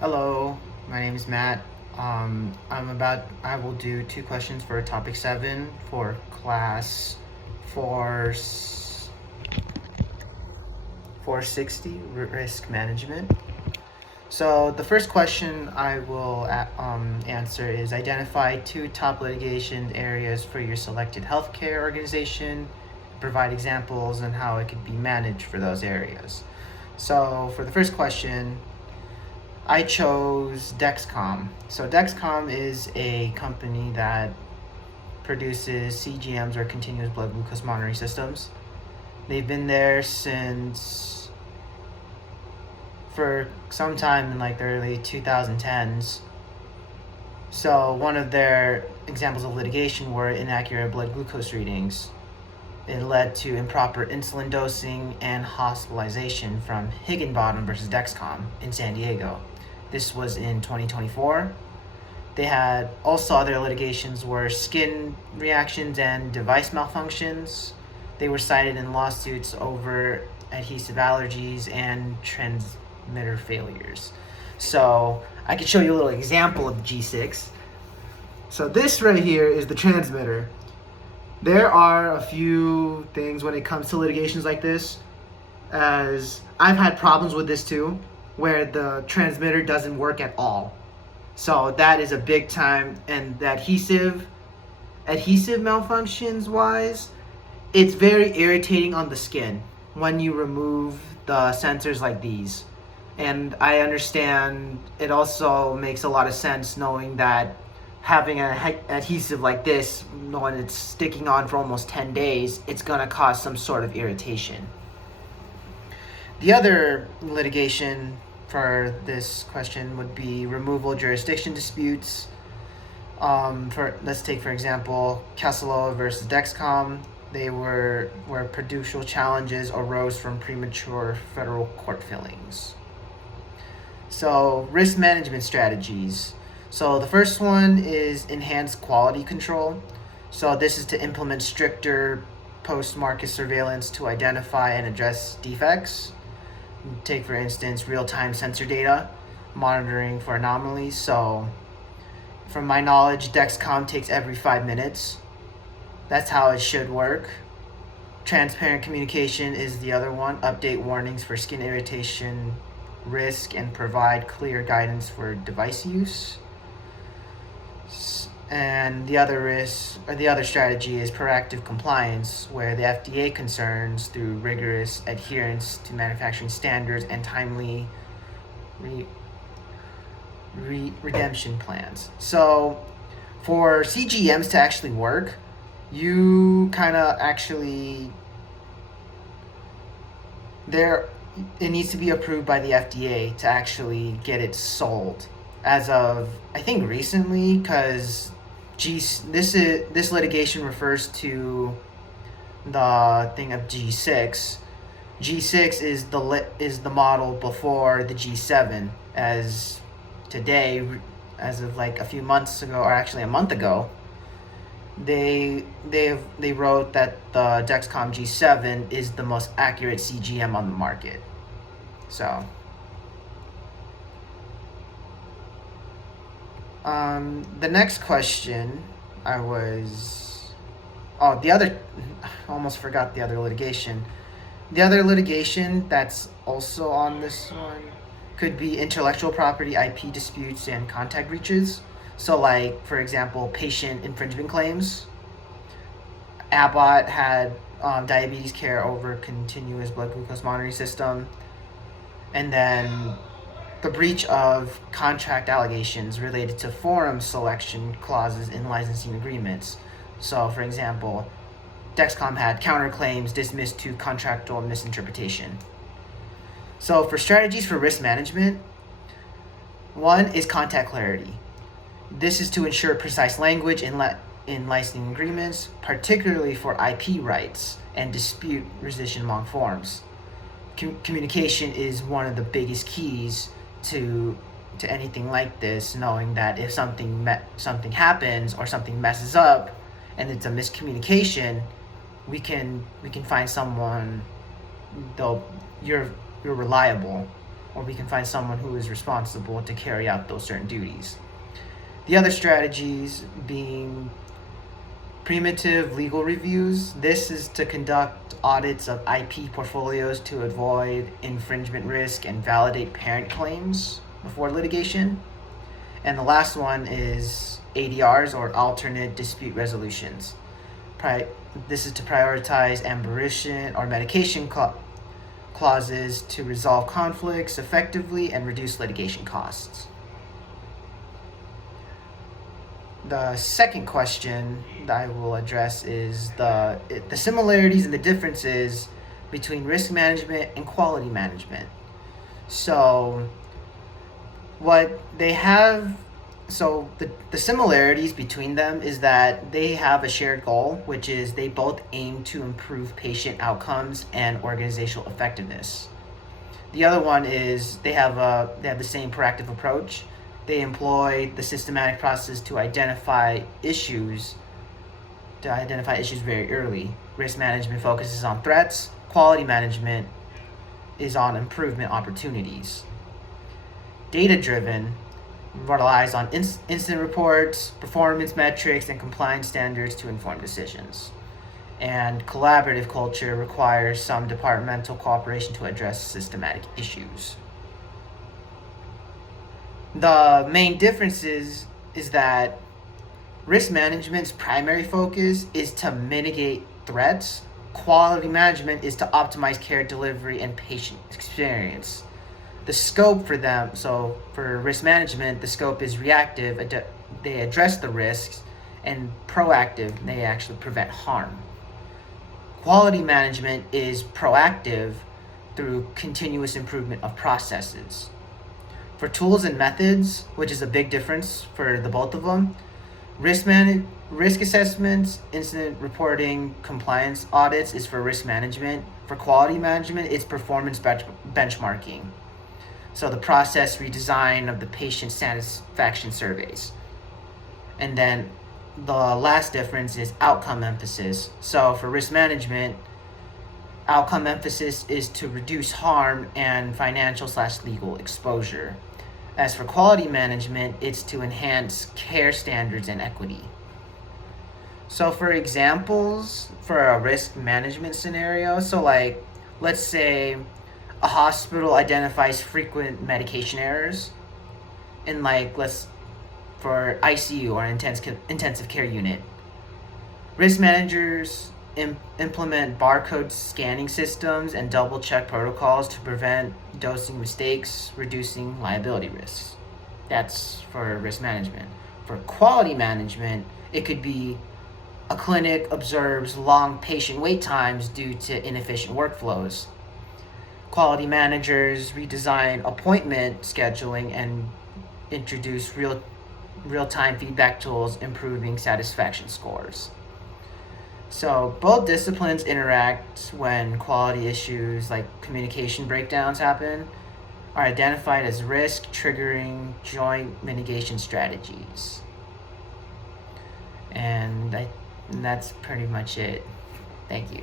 Hello, my name is Matt. I will do two questions for topic 7 for class 4 460 risk management. So the first question I will answer is identify two top litigation areas for your selected healthcare organization. Provide examples on how it could be managed for those areas. So for the first question, I chose Dexcom. So Dexcom is a company that produces CGMs or continuous blood glucose monitoring systems. They've been there since for some time in like the early 2010s. So one of their examples of litigation were inaccurate blood glucose readings. It led to improper insulin dosing and hospitalization from Higginbottom versus Dexcom in San Diego. This was in 2024. They had also other litigations were skin reactions and device malfunctions. They were cited in lawsuits over adhesive allergies and transmitter failures. So I could show you a little example of the G6. So this right here is the transmitter. There are a few things when it comes to litigations like this, as I've had problems with this too, where the transmitter doesn't work at all. So that is a big time, and the adhesive malfunctions wise, it's very irritating on the skin when you remove the sensors like these. And I understand it also makes a lot of sense knowing that having an adhesive like this, when it's sticking on for almost 10 days, it's going to cause some sort of irritation. The other litigation for this question would be removal jurisdiction disputes. Let's take for example Kesselo versus Dexcom. They were where prudential challenges arose from premature federal court fillings. So risk management strategies. So the first one is enhanced quality control. So this is to implement stricter post-market surveillance to identify and address defects. Take for instance real-time sensor data monitoring for anomalies. So from my knowledge, Dexcom takes every 5 minutes. That's how it should work. Transparent communication is the other one. Update warnings for skin irritation risk and provide clear guidance for device use. And the other strategy is proactive compliance, where the FDA concerns through rigorous adherence to manufacturing standards and timely redemption plans. So for CGMs to actually work, you kind of actually it needs to be approved by the FDA to actually get it sold. As of I think recently, because this litigation refers to the thing of G6. G6 is the model before the G7. As today, as of like a few months ago, or actually a month ago, they wrote that the Dexcom G7 is the most accurate CGM on the market. So the next question I almost forgot the other litigation. The other litigation that's also on this one could be intellectual property, IP disputes, and contact breaches. So like, for example, patient infringement claims. Abbott had diabetes care over continuous blood glucose monitoring system. And then the breach of contract allegations related to forum selection clauses in licensing agreements. So, for example, Dexcom had counterclaims dismissed to contractual misinterpretation. So, for strategies for risk management, one is contact clarity. This is to ensure precise language in licensing agreements, particularly for IP rights and dispute resolution among forums. Communication is one of the biggest keys to anything like this, knowing that if something happens or something messes up and it's a miscommunication, we can find someone, though you're reliable. or we can find someone who is responsible to carry out those certain duties. The other strategies being primitive legal reviews. This is to conduct audits of IP portfolios to avoid infringement risk and validate parent claims before litigation. And the last one is ADRs, or alternate dispute resolutions. This is to prioritize amberition or medication clauses to resolve conflicts effectively and reduce litigation costs. The second question that I will address is the similarities and the differences between risk management and quality management. So what they have, the similarities between them is that they have a shared goal, which is they both aim to improve patient outcomes and organizational effectiveness. The other one is they have the same proactive approach. They employ the systematic process to identify issues very early. Risk management focuses on threats. Quality management is on improvement opportunities. Data-driven relies on incident reports, performance metrics, and compliance standards to inform decisions. And collaborative culture requires some departmental cooperation to address systematic issues. The main difference is that risk management's primary focus is to mitigate threats. Quality management is to optimize care delivery and patient experience. The scope for them, so for risk management, the scope is reactive, they address the risks, and proactive, they actually prevent harm. Quality management is proactive through continuous improvement of processes. For tools and methods, which is a big difference for the both of them, risk assessments, incident reporting, compliance audits is for risk management. For quality management, it's performance benchmarking. So the process redesign of the patient satisfaction surveys. And then the last difference is outcome emphasis. So for risk management, outcome emphasis is to reduce harm and financial/legal exposure. As for quality management, it's to enhance care standards and equity. So for examples, for a risk management scenario, so like, let's say a hospital identifies frequent medication errors in for ICU or intensive care unit. Risk managers implement barcode scanning systems and double check protocols to prevent dosing mistakes, reducing liability risks. That's for risk management. For quality management, it could be a clinic observes long patient wait times due to inefficient workflows. Quality managers redesign appointment scheduling and introduce real-time feedback tools, improving satisfaction scores. So both disciplines interact when quality issues like communication breakdowns happen, are identified as risk, triggering joint mitigation strategies. And that's pretty much it. Thank you.